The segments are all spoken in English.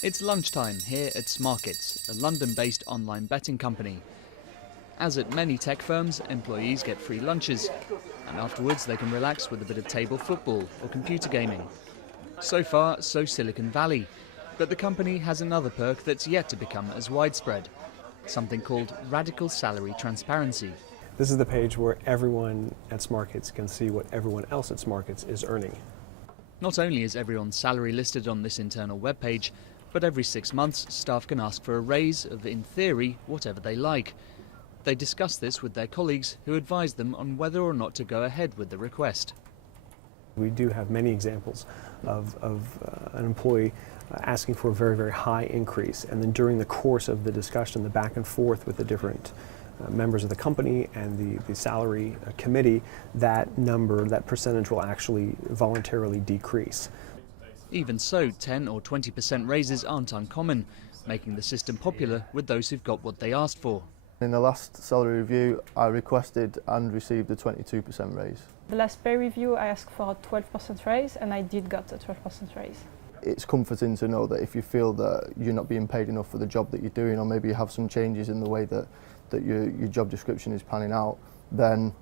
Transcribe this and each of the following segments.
It's lunchtime here at Smarkets, a London-based online betting company. As at many tech firms, employees get free lunches, and afterwards they can relax with a bit of table football or computer gaming. So far, so Silicon Valley. But the company has another perk that's yet to become as widespread, something called radical salary transparency. This is the page where everyone at Smarkets can see what everyone else at Smarkets is earning. Not only is everyone's salary listed on this internal webpage, but every 6 months staff can ask for a raise of, in theory, whatever they like. They discuss this with their colleagues who advise them on whether or not to go ahead with the request. We do have many examples of an employee asking for a very, very high increase, and then during the course of the discussion, the back and forth with the different members of the company and the salary committee, that number, that percentage will actually voluntarily decrease. Even so, 10 or 20% raises aren't uncommon, making the system popular with those who've got what they asked for. In the last salary review, I requested and received a 22% raise. The last pay review, I asked for a 12% raise, and I did get a 12% raise. It's comforting to know that if you feel that you're not being paid enough for the job that you're doing, or maybe you have some changes in the way that your job description is panning out, then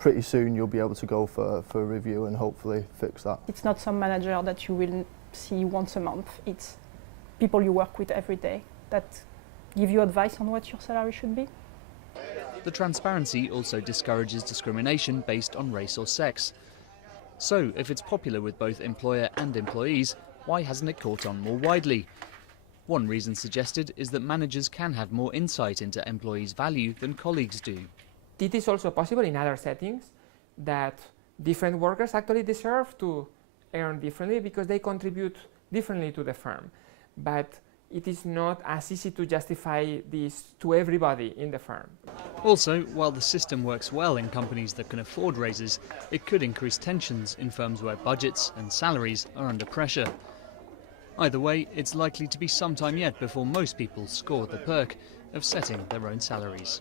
pretty soon you'll be able to go for a review and hopefully fix that. It's not some manager that you will see once a month. It's people you work with every day that give you advice on what your salary should be. The transparency also discourages discrimination based on race or sex. So, if it's popular with both employer and employees, why hasn't it caught on more widely? One reason suggested is that managers can have more insight into employees' value than colleagues do. It is also possible in other settings that different workers actually deserve to earn differently because they contribute differently to the firm. But it is not as easy to justify this to everybody in the firm. Also, while the system works well in companies that can afford raises, it could increase tensions in firms where budgets and salaries are under pressure. Either way, it's likely to be some time yet before most people score the perk of setting their own salaries.